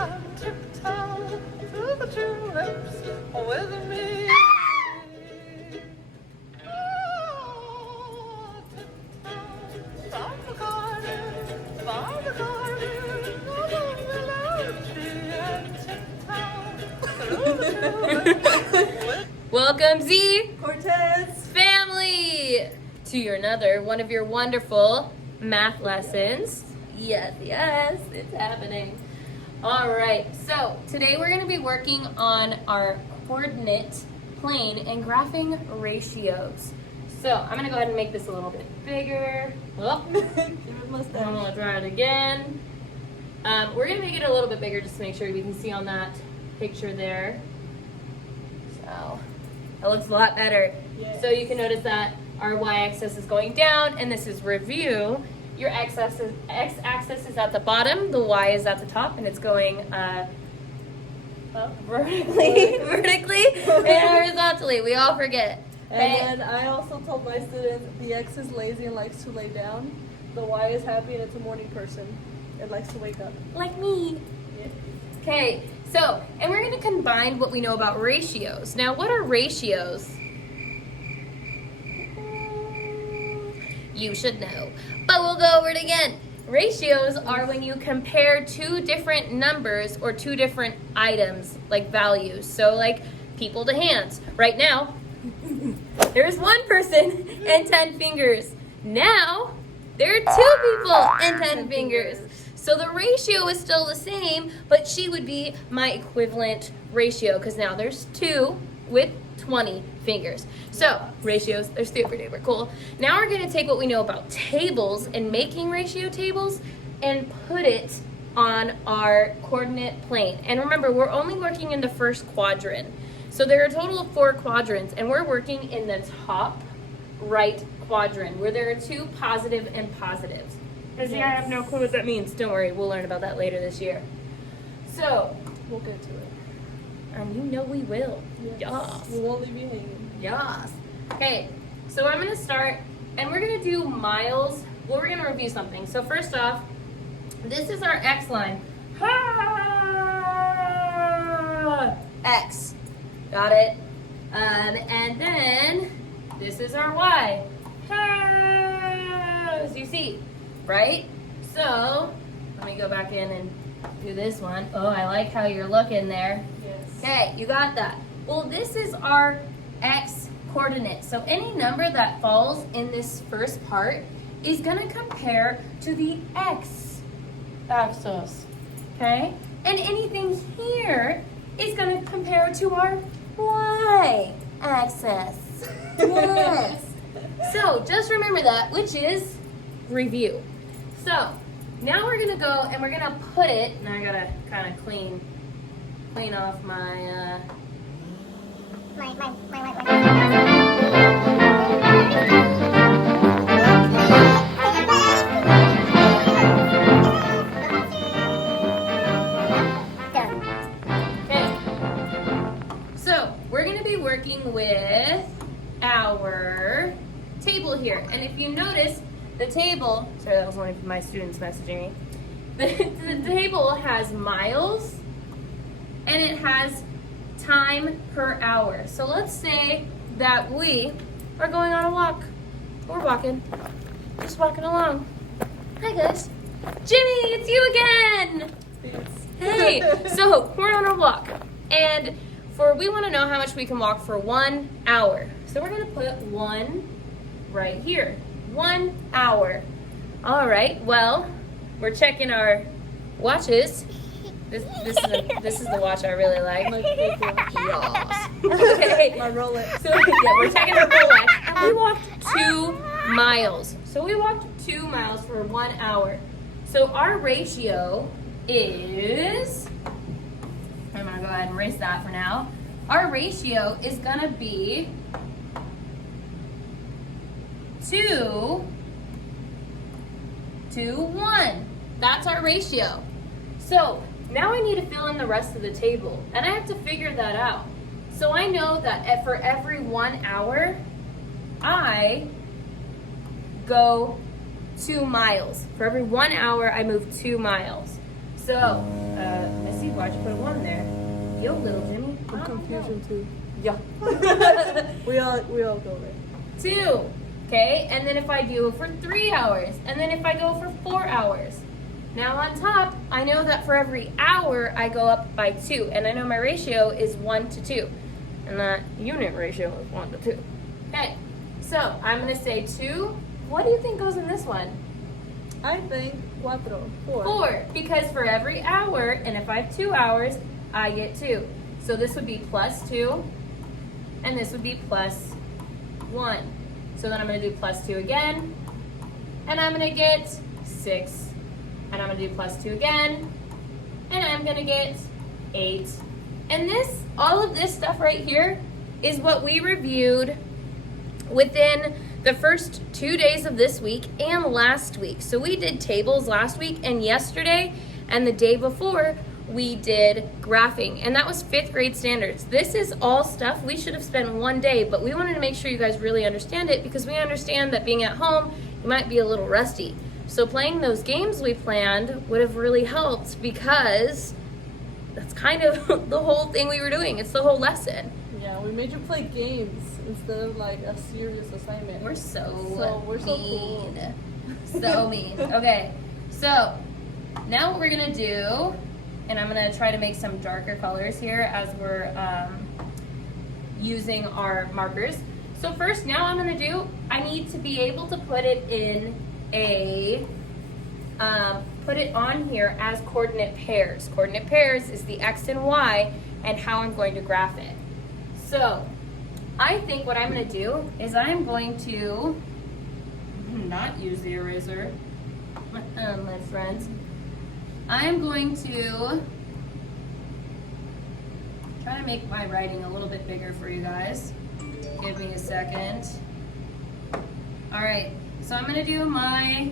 Come tiptoe through the tulips with me. Oh, tiptoe from the garden, along the lone tree, and tiptoe through the tulips with Welcome, Z Cortez. family, to another one of your wonderful math lessons. Yes, it's happening. All right, so today we're going to be working on our coordinate plane and graphing ratios. So I'm going to go ahead and make this a little bit bigger. Oh, I'm going to try it again. We're going to make it a little bit bigger just to make sure we can see on that picture there. So that looks a lot better. Yes. So you can notice that our y-axis is going down, and this is review. Your x-axis is at the bottom, the y is at the top, and it's going up vertically and horizontally. We all forget. And then I also told my students the X is lazy and likes to lay down. The Y is happy and it's a morning person. It likes to wake up. Like me. Yeah. Okay, so, and we're going to combine what we know about ratios. Now, what are ratios? You should know, but we'll go over it again. Ratios are when you compare two different numbers or two different items, like values. So like people to hands. Right now, there's one person and 10 fingers. Now, there are two people and 10 fingers. So the ratio is still the same, but she would be my equivalent ratio because now there's two with 20 fingers. So ratios, they're super duper cool. Now we're going to take what we know about tables and making ratio tables and put it on our coordinate plane. And remember, we're only working in the first quadrant. So there are a total of 4 quadrants, and we're working in the top right quadrant where there are 2 positive and positives. Because I have no clue what that means. Don't worry, we'll learn about that later this year. So, We'll get to it. and you know we will. Yes. We won't leave you hanging. Yes. Okay, so I'm going to start, and we're going to do miles. Well, we're going to review something. So first off, this is our X line. X. Got it? And then this is our Y. As you see, right? So let me go back in and do this one. Oh, I like how you're looking there. Yes. Okay, you got that. Well, this is our X coordinate. So any number that falls in this first part is going to compare to the X axis. Okay? And anything here is going to compare to our Y axis. Yes. So just remember that, which is review. So now we're going to go and we're going to put it, and I got to kind of clean off my Okay. So we're going to be working with our table here. And if you notice, the table, sorry, that was one of my students messaging me. The table has miles and it has time per hour. So let's say that we are going on a walk. We're walking, just walking along. Hi guys. Jimmy, it's you again. Hey, so we're on a walk, and we want to know how much we can walk for 1 hour. So we're going to put 1 right here. 1 hour. All right, well, we're checking our watches. This is the watch I really like. Yes. Okay. My Rolex. So yeah, we're checking our Rolex, and we walked 2 miles. So we walked 2 miles for 1 hour. So our ratio is, I'm gonna go ahead and erase that for now. Our ratio is gonna be 2 to 1. That's our ratio. So now I need to fill in the rest of the table, and I have to figure that out. So I know that for every 1 hour, I go 2 miles. For every 1 hour, I move 2 miles. So, Missy, Why'd you put a 1 there? Yo, little Jimmy. I I'm don't know. confusion too. Yeah. we all go there. 2. Okay, and then if I do for 3 hours, and then if I go for 4 hours. Now on top, I know that for every hour I go up by 2, and I know my ratio is 1 to 2, and that unit ratio is 1 to 2. Okay, so I'm gonna say 2. What do you think goes in this one? I think 4. 4, because for every hour, and if I have 2 hours, I get 2. So this would be plus 2, and this would be plus 1. So then I'm going to do plus 2 again, and I'm going to get 6. And I'm going to do plus 2 again, and I'm going to get 8. And this, all of this stuff right here is what we reviewed within the first 2 days of this week and last week. So we did tables last week and yesterday, and the day before we did graphing, and that was 5th grade standards. This is all stuff we should have spent one day, but we wanted to make sure you guys really understand it because we understand that being at home, you might be a little rusty. So playing those games we planned would have really helped because that's kind of the whole thing we were doing. It's the whole lesson. Yeah, we made you play games instead of like a serious assignment. We're so cool. mean. So mean. Okay, so now what we're gonna do, and I'm gonna try to make some darker colors here as we're using our markers. So first, now I'm gonna do, I need to be able to put it in a, put it on here as coordinate pairs. Coordinate pairs is the X and Y and how I'm going to graph it. So I think what I'm gonna do is I'm going to not use the eraser, my friends. I'm going to try to make my writing a little bit bigger for you guys. Give me a second. All right, so I'm gonna do my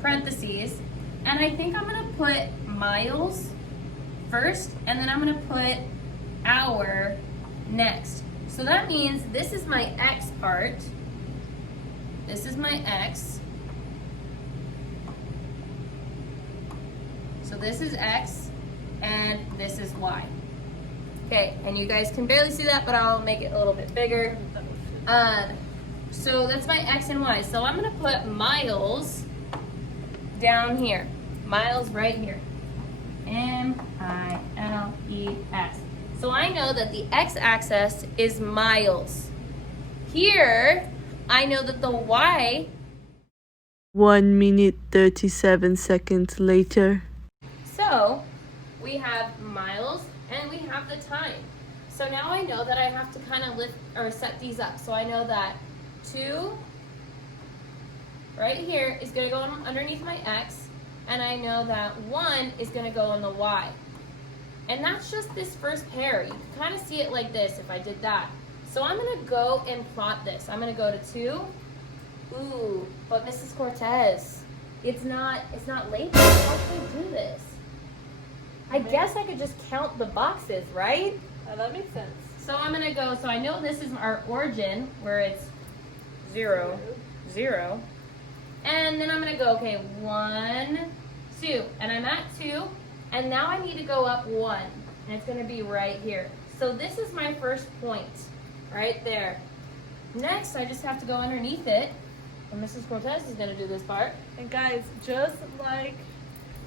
parentheses, and I think I'm gonna put miles first, and then I'm gonna put hour next. So that means this is my X part. This is my X. So this is X, and this is Y. Okay, and you guys can barely see that, but I'll make it a little bit bigger. So that's my X and Y. So I'm gonna put miles down here. Miles right here. M-I-L-E-S. So I know that the X-axis is miles. Here, I know that the Y. 1 minute 37 seconds later. So we have miles and we have the time. So now I know that I have to kind of lift or set these up. So I know that 2 right here is going to go underneath my X, and I know that 1 is going to go on the Y. And that's just this first pair. You can kind of see it like this if I did that. So I'm going to go and plot this. I'm going to go to 2. Ooh, but Mrs. Cortez, it's not labeled. How can we do this? I guess I could just count the boxes, right? That makes sense. So I'm gonna go, so I know this is our origin, where it's 0, 0. And then I'm gonna go, okay, 1, 2. And I'm at 2, and now I need to go up 1. And it's gonna be right here. So this is my first point, right there. Next, I just have to go underneath it. And Mrs. Cortez is gonna do this part. And guys, just like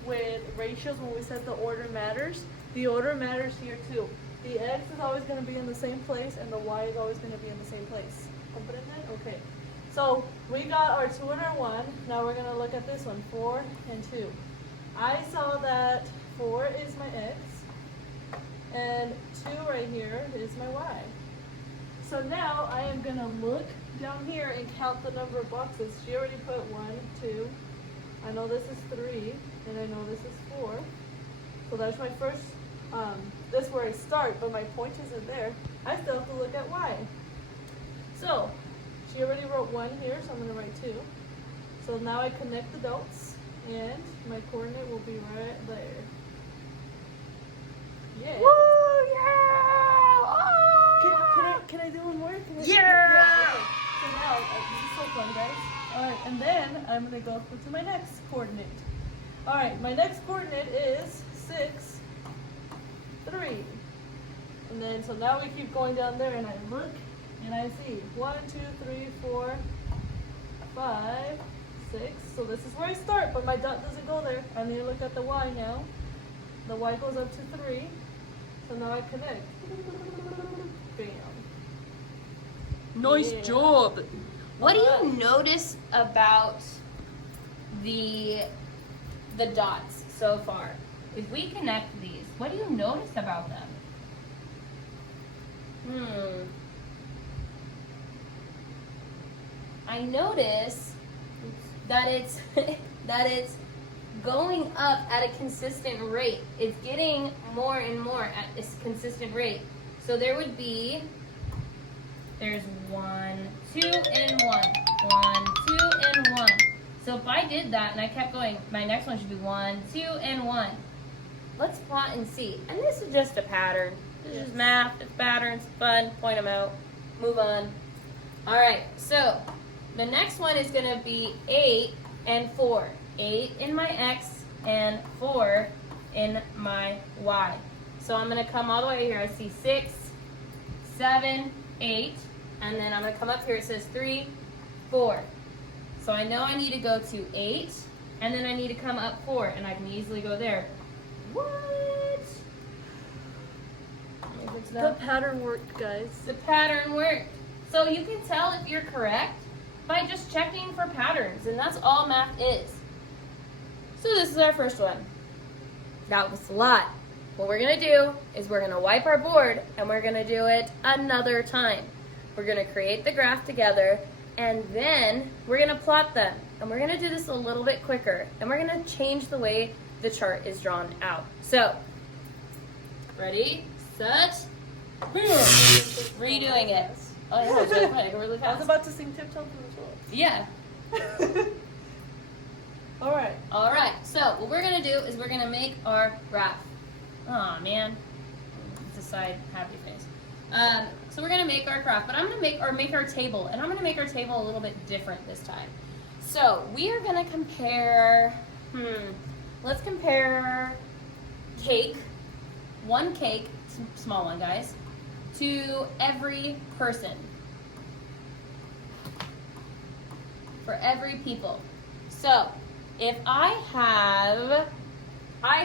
with ratios when we said the order matters, the order matters here too. The X is always going to be in the same place and the Y is always going to be in the same place. Comprenden? Okay. So we got our 2 and our 1. Now we're going to look at this one, 4 and 2. I saw that 4 is my X and 2 right here is my Y. So now I am going to look down here and count the number of boxes. She already put 1, 2. I know this is 3 and I know this is 4. So that's my first, this is where I start, but my point isn't there. I still have to look at Y. So she already wrote 1 here, so I'm going to write 2. So now I connect the dots and my coordinate will be right there. Yeah. Woo! Yeah! Oh! Can I do one more? Yeah! So now, this is so fun, guys. Alright, and then I'm going to go to my next coordinate. Alright, my next coordinate is 6, then, so now we keep going down there, and I look, and I see 1, 2, 3, 4, 5, 6. So this is where I start, but my dot doesn't go there. I need to look at the Y now. The Y goes up to 3. So now I connect. Bam. Nice Yeah. job. What do you notice about the dots so far? If we connect these, what do you notice about them? I notice that it's that it's going up at a consistent rate. It's getting more and more at this consistent rate. So there would be, there's 1, 2, and 1. 1, 2, and 1. So if I did that and I kept going, my next one should be 1, 2, and 1. Let's plot and see. And this is just a pattern. This is math, it's patterns, fun, point them out, move on. All right, so the next one is gonna be 8 and 4. 8 in my X and 4 in my Y. So I'm gonna come all the way here. I see 6, 7, 8, and then I'm gonna come up here. It says 3, 4. So I know I need to go to 8, and then I need to come up 4, and I can easily go there. What? Let me fix The that. pattern worked, guys. The pattern worked. So you can tell if you're correct by just checking for patterns, and that's all math is. So this is our first one. That was a lot. What we're gonna do is we're gonna wipe our board and we're gonna do it another time. We're gonna create the graph together and then we're gonna plot them. And we're gonna do this a little bit quicker and we're gonna change the way the chart is drawn out. So, ready, set, boom. Redoing it. Oh yeah, it's really quick, really I fast. was about to sing Tiptoe Through the Yeah. Tulips. All right. All right, so what we're gonna do is we're gonna make our graph. Oh man, it's a side happy face. So we're gonna make our graph, but I'm gonna make our table, and I'm gonna make our table a little bit different this time. So we are gonna compare. Let's compare cake, one cake, small one, guys, to every person. For every people. So if I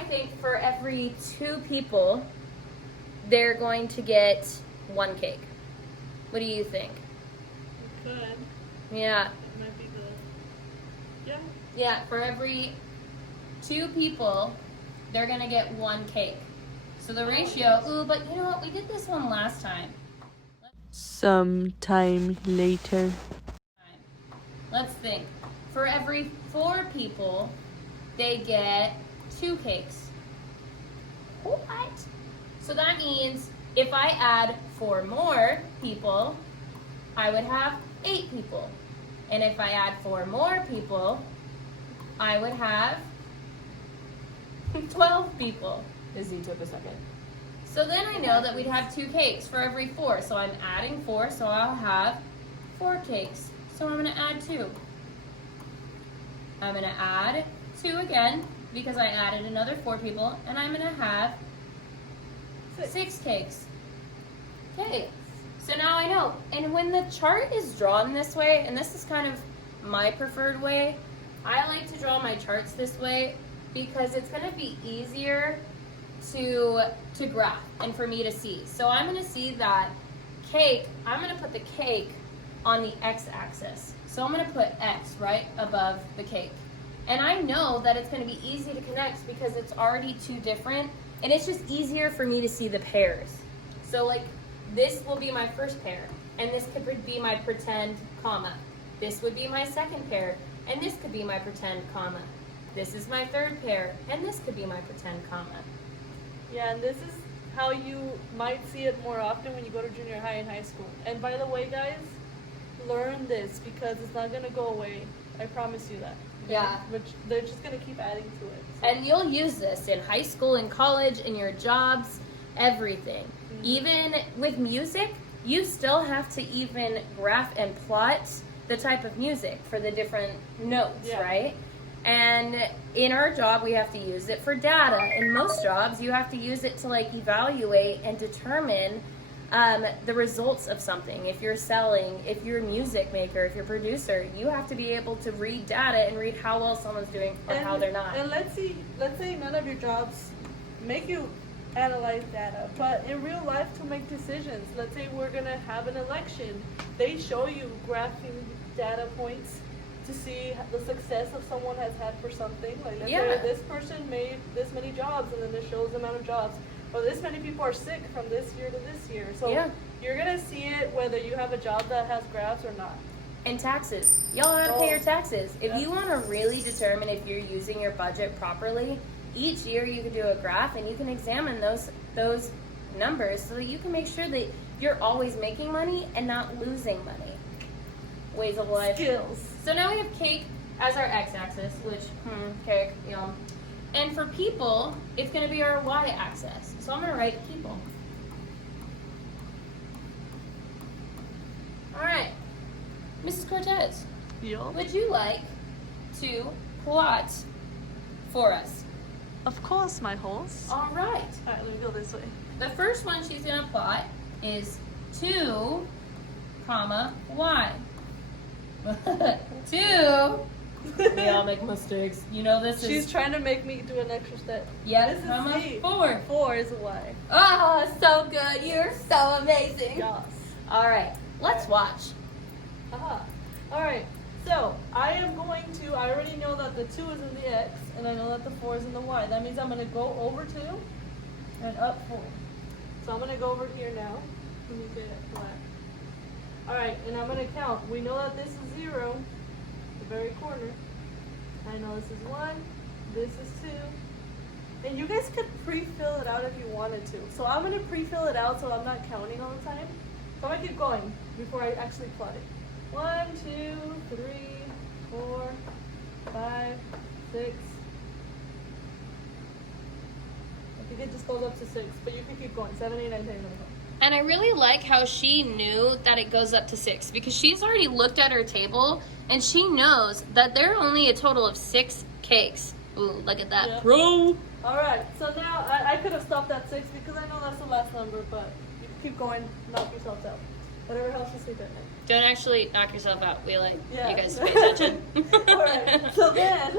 think for every 2 people, they're going to get 1 cake. What do you think? Good. Yeah. It might be good. Yeah. Yeah, for every 2 people, they're going to get 1 cake. So the ratio, but you know what? We did this one last time. Sometime later. Let's think. For every 4 people, they get 2 cakes. What? So that means if I add 4 more people, I would have 8 people. And if I add 4 more people, I would have 12 people. Izzy took a second. So then I know that we'd have 2 cakes for every 4. So I'm adding 4, so I'll have 4 cakes. So I'm going to add 2. I'm going to add 2 again because I added another 4 people, and I'm going to have 6 cakes. Okay, so now I know. And when the chart is drawn this way, and this is kind of my preferred way, I like to draw my charts this way because it's going to be easier to graph and for me to see. So I'm going to see that cake, I'm going to put the cake on the x-axis. So I'm going to put x right above the cake. And I know that it's going to be easy to connect because it's already 2 different, and it's just easier for me to see the pairs. So like this will be my first pair, and this could be my pretend comma. This would be my second pair, and this could be my pretend comma. This is my third pair, and this could be my pretend comma. Yeah, and this is how you might see it more often when you go to junior high and high school. And by the way, guys, learn this because it's not going to go away. I promise you that. Okay? Yeah. Which they're just going to keep adding to it. So. And you'll use this in high school, in college, in your jobs, everything. Mm-hmm. Even with music, you still have to even graph and plot the type of music for the different notes, Yeah. right? And in our job, we have to use it for data. In most jobs, you have to use it to like evaluate and determine the results of something. If you're selling, if you're a music maker, if you're a producer, you have to be able to read data and read how well someone's doing or how they're not. And let's say none of your jobs make you analyze data, but in real life to make decisions. Let's say we're gonna have an election. They show you graphing data points to see the success of someone has had for something. Like let's say this person made this many jobs, and then it shows the amount of jobs. Or this many people are sick from this year to this year. So you're gonna see it whether you have a job that has graphs or not. And taxes. Y'all gotta pay your taxes. If you wanna really determine if you're using your budget properly, each year you can do a graph and you can examine those numbers so that you can make sure that you're always making money and not losing money. Ways of life. Skills. So now we have cake as our x-axis, which, cake, yum. And for people, it's going to be our y-axis. So I'm going to write people. All right. Mrs. Cortez, would you like to plot for us? Of course, my host. All right. All right, let me go this way. The first one she's going to plot is 2, comma, y. 2. We all make mistakes. You know this is... She's trying to make me do an extra step. Yes, This is comma, Z. 4. 4 is a Y. Oh, so good. You're so amazing. Yes. All right, let's watch. Aha. All right. So I already know that the 2 is in the X, and I know that the 4 is in the Y. That means I'm going to go over 2 and up 4. So I'm going to go over here now. Let me get it black. All right, and I'm going to count. We know that this is 0, the very corner. I know this is 1, this is 2. And you guys could pre-fill it out if you wanted to. So I'm going to pre-fill it out so I'm not counting all the time. So I'm going to keep going before I actually plot it. 1, 2, 3, 4, 5, 6. I think it just goes up to 6, but you can keep going. 7, 8, 9, 10, 11, 12. And I really like how she knew that it goes up to 6 because she's already looked at her table and she knows that there are only a total of 6 cakes. Ooh, look at that. Yeah. Pro. All right, so now I could have stopped at 6 because I know that's the last number, but you can keep going, knock yourself out. Whatever helps you sleep at night. Don't actually knock yourself out. We like Yeah. you guys to pay attention. All right, so then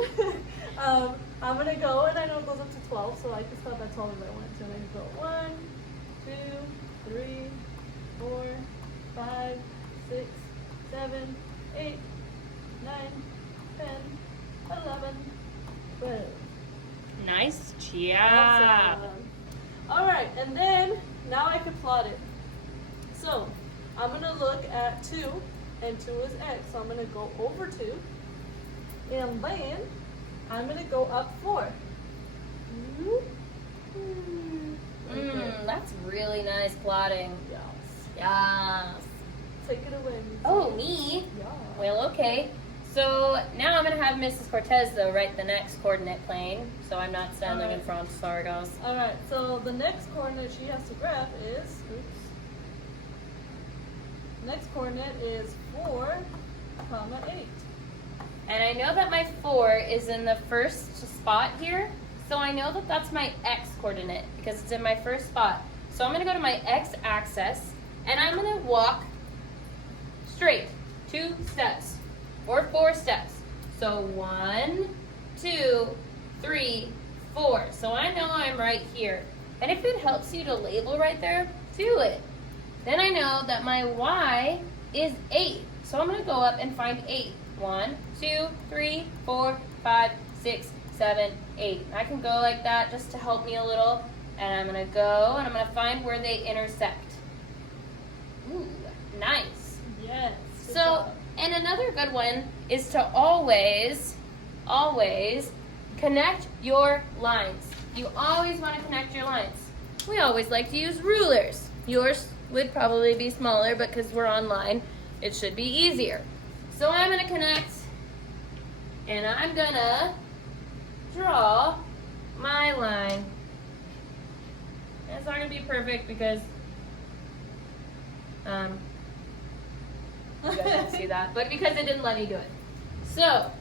I'm going to go, and I know it goes up to 12, so I can stop at 12 if I want to. And I can go 1, 2, 3, 4, 5, 6, 7, 8, 9, 10, 11, 12. Nice job. Awesome. All right, and then now I can plot it. So I'm gonna look at 2, and 2 is X. So I'm gonna go over 2, and then I'm gonna go up 4. That's really nice plotting. Yes. Yes. Take it away. Missy. Oh, me? Yeah. Well, okay. So now I'm gonna have Mrs. Cortez though write the next coordinate plane, so I'm not standing in Alright. front. Sorry, guys. All right. So the next coordinate she has to graph is. Next coordinate is 4, 8. And I know that my 4 is in the first spot here, so I know that that's my x coordinate because it's in my first spot. So I'm gonna go to my x-axis and I'm gonna walk straight 2 steps or 4 steps. So 1, 2, 3, 4. So I know I'm right here. And if it helps you to label right there, do it. Then I know that my y is 8. So I'm going to go up and find 8. 1, 2, 3, 4, 5, 6, 7, 8. I can go like that just to help me a little. And I'm going to go and I'm going to find where they intersect. Ooh, nice. Yes. Good So, job. and another good one is to always connect your lines. You always want to connect your lines. We always like to use rulers. Yours would probably be smaller, but because we're online, it should be easier. So I'm going to connect, and I'm going to draw my line. And it's not going to be perfect because you guys didn't see that, but because it didn't let me do it. So,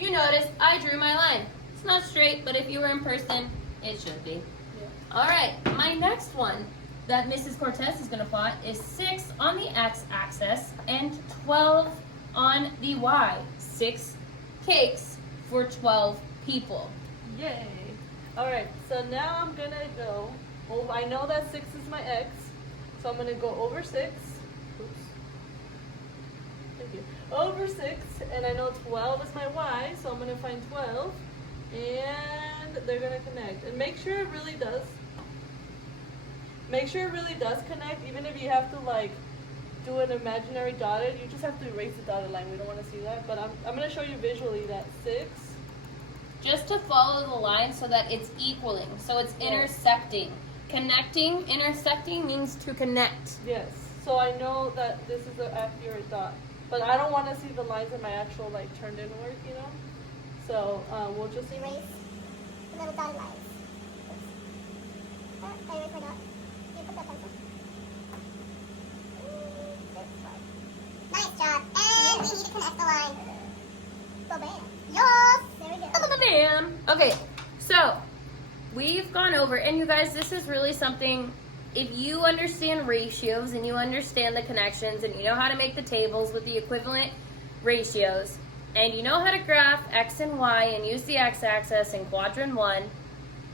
you notice I drew my line. It's not straight, but if you were in person, it should be. Yeah. All right, my next one that Mrs. Cortez is going to plot is 6 on the x-axis and 12 on the y. 6 cakes for 12 people. Yay. Alright, so now I'm gonna go, I know that 6 is my x, so I'm gonna go over 6. Oops. Thank you. Over 6, and I know 12 is my y, so I'm gonna find 12, and they're gonna connect. And make sure it really does. Make sure it really does connect, even if you have to like do an imaginary dotted, you just have to erase the dotted line. We don't want to see that, but I'm gonna show you visually that 6. Just to follow the line so that it's equaling, so it's intersecting. Connecting, intersecting means to connect. Yes. So I know that this is an accurate dot, but I don't want to see the lines in my actual like turned in work, you know. So we'll just Erase the little dotted lines. Oops. I erased my dot. You put that pencil. Nice job. And we need to connect the line. Ba-bam. Yes. There we go. Bam! Okay, so we've gone over, and you guys, this is really something, if you understand ratios and you understand the connections and you know how to make the tables with the equivalent ratios, and you know how to graph x and y and use the x-axis in quadrant 1,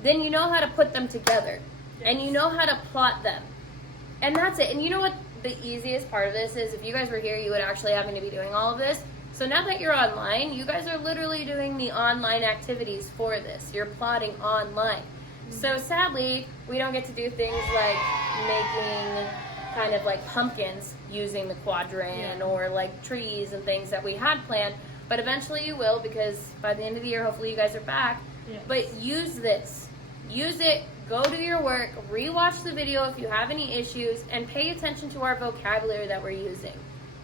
then you know how to put them together. And you know how to plot them. And that's it. And you know what the easiest part of this is? If you guys were here, you would actually having to be doing all of this. So now that you're online, you guys are literally doing the online activities for this. You're plotting online. So sadly, we don't get to do things like making kind of like pumpkins using the quadrant or like trees and things that we had planned. But eventually you will, because by the end of the year, hopefully you guys are back. Yes. But use this. Use it. Go do your work. Rewatch the video if you have any issues. And pay attention to our vocabulary that we're using.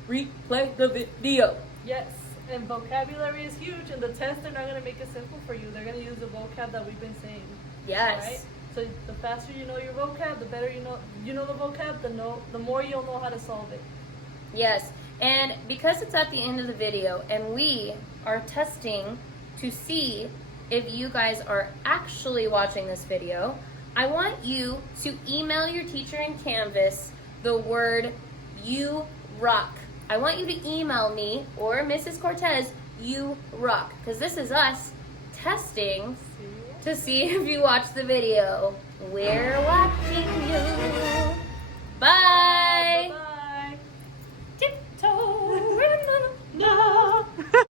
Replay the video. Yes. And vocabulary is huge, and the tests are not going to make it simple for you. They're going to use the vocab that we've been saying. Yes. Right? So the faster you know your vocab, the better you know the vocab, the more you'll know how to solve it. Yes. And because it's at the end of the video and we are testing to see if you guys are actually watching this video, I want you to email your teacher in Canvas the word "you rock." I want you to email me or Mrs. Cortez, "you rock," because this is us testing to see if you watch the video. We're watching you. Bye.